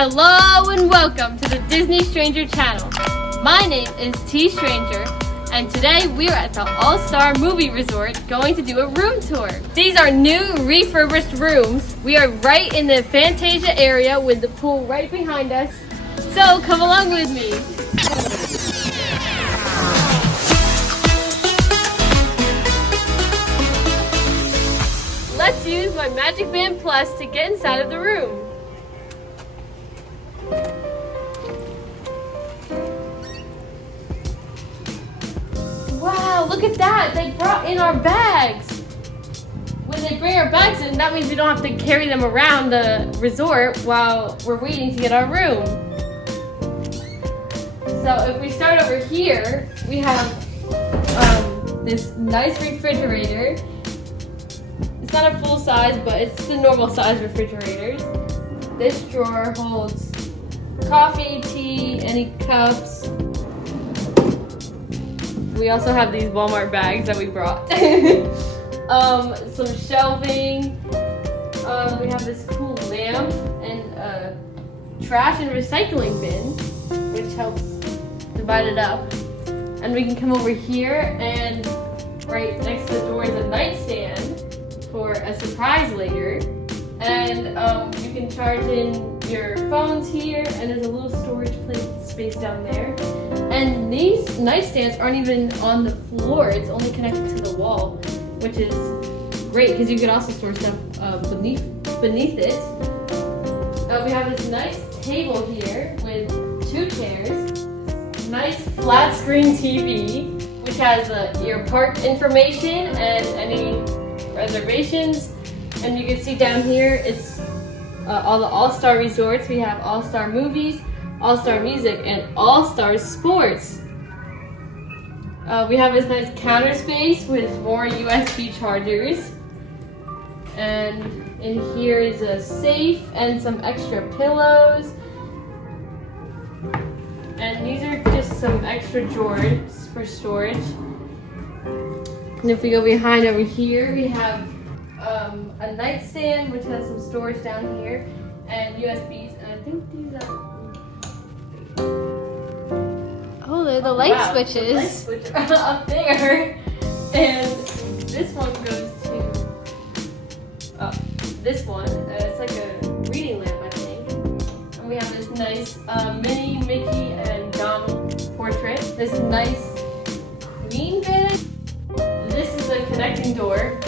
Hello and welcome to the Disney Stranger channel. My name is T Stranger and today we are at the All-Star Movie Resort going to do a room tour. These are new refurbished rooms. We are right in the Fantasia area with the pool right behind us. So come along with me. Let's use my Magic Band Plus to get inside of the room. Wow, look at that! They brought in our bags! When they bring our bags in, that means we don't have to carry them around the resort while we're waiting to get our room. So if we start over here, we have this nice refrigerator. It's not a full size, but it's the normal size refrigerators. This drawer holds coffee, tea, any cups. We also have these Walmart bags that we brought. Some shelving. We have this cool lamp and a trash and recycling bin, which helps divide it up. And we can come over here and right next to the door is a nightstand for a surprise later. And you can charge in your phones here, and there's a little storage space down there. And these nightstands aren't even on the floor, it's only connected to the wall, which is great because you can also store stuff beneath it. We have this nice table here with 2 chairs, nice flat screen TV, which has your park information and any reservations. And you can see down here, it's all the All-Star resorts. We have All-Star movies, All-Star music, and All-Star sports. We have this nice counter space with more USB chargers. And in here is a safe and some extra pillows. And these are just some extra drawers for storage. And if we go behind over here, we have a nightstand which has some storage down here and USBs, and I think these are they're the light switches. The light switch up there, and this one goes to this one. It's like a reading lamp, I think. And we have this nice Minnie, Mickey, and Donald portrait. This nice queen bed. This is a connecting door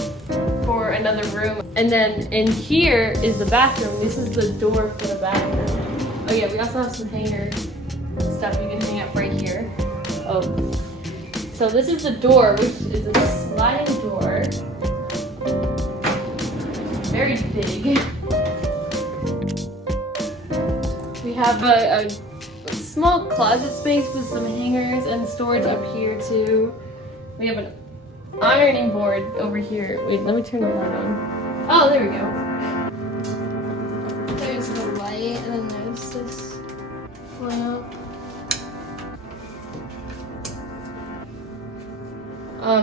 for another room. And then in here is the bathroom. This is the door for the bathroom. Oh yeah, we also have some hanger stuff you can hang up right here. Oh, so this is the door, which is a sliding door. Very big. We have a small closet space with some hangers and storage up here too. We have an ironing board over here. Wait, let me turn the light on. Oh, there we go. There's the light, and then there's this one up.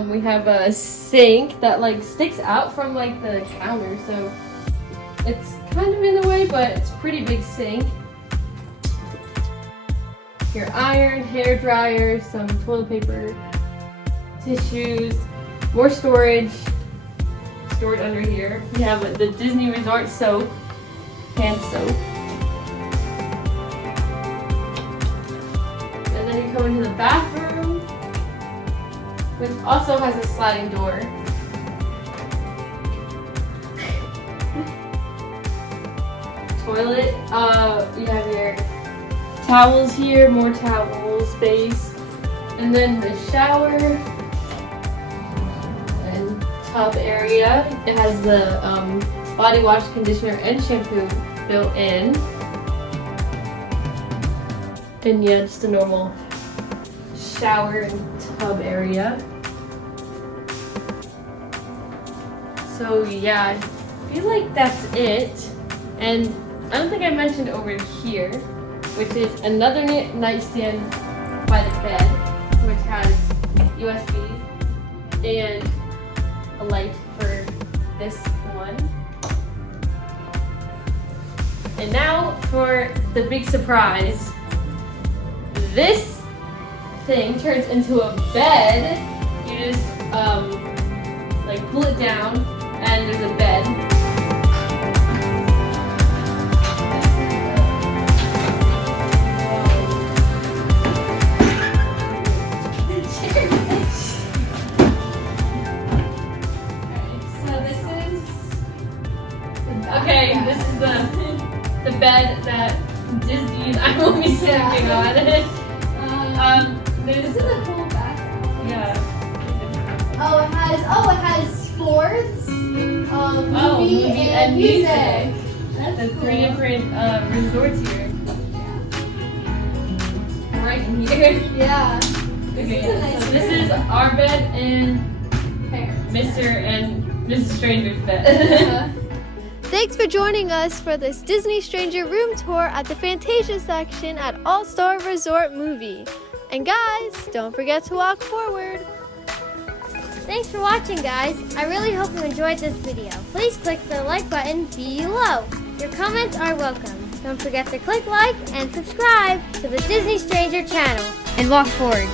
We have a sink that like sticks out from like the counter, so it's kind of in the way, but it's a pretty big sink. Your iron, hair dryer, some toilet paper, tissues. More storage stored under here. We have the Disney Resort soap, hand soap. And then you come into the bathroom, which also has a sliding door. Toilet. You have your towels here, more towel space. And then the shower. Tub area. It has the body wash, conditioner, and shampoo built in. And yeah, just a normal shower and tub area. So yeah, I feel like that's it. And I don't think I mentioned over here, which is another nightstand by the bed, which has USBs and a light for this one. And now for the big surprise. This thing turns into a bed. You just like pull it down and there's a bed. Okay, this is the bed that DisDee and I will be sleeping on. This is a cool background. Yeah. It has sports, movie, and music. That's The cool. 3 different resorts here. Right in here. Yeah. Okay, This is a nice so this room. is our bed and Parents. Mr. and Mrs. Stranger's bed. Thanks for joining us for this Disney Stranger room tour at the Fantasia section at All-Star Resort Movie. And guys, don't forget to walk forward. Thanks for watching, guys. I really hope you enjoyed this video. Please click the like button below. Your comments are welcome. Don't forget to click like and subscribe to the Disney Stranger channel. And walk forward.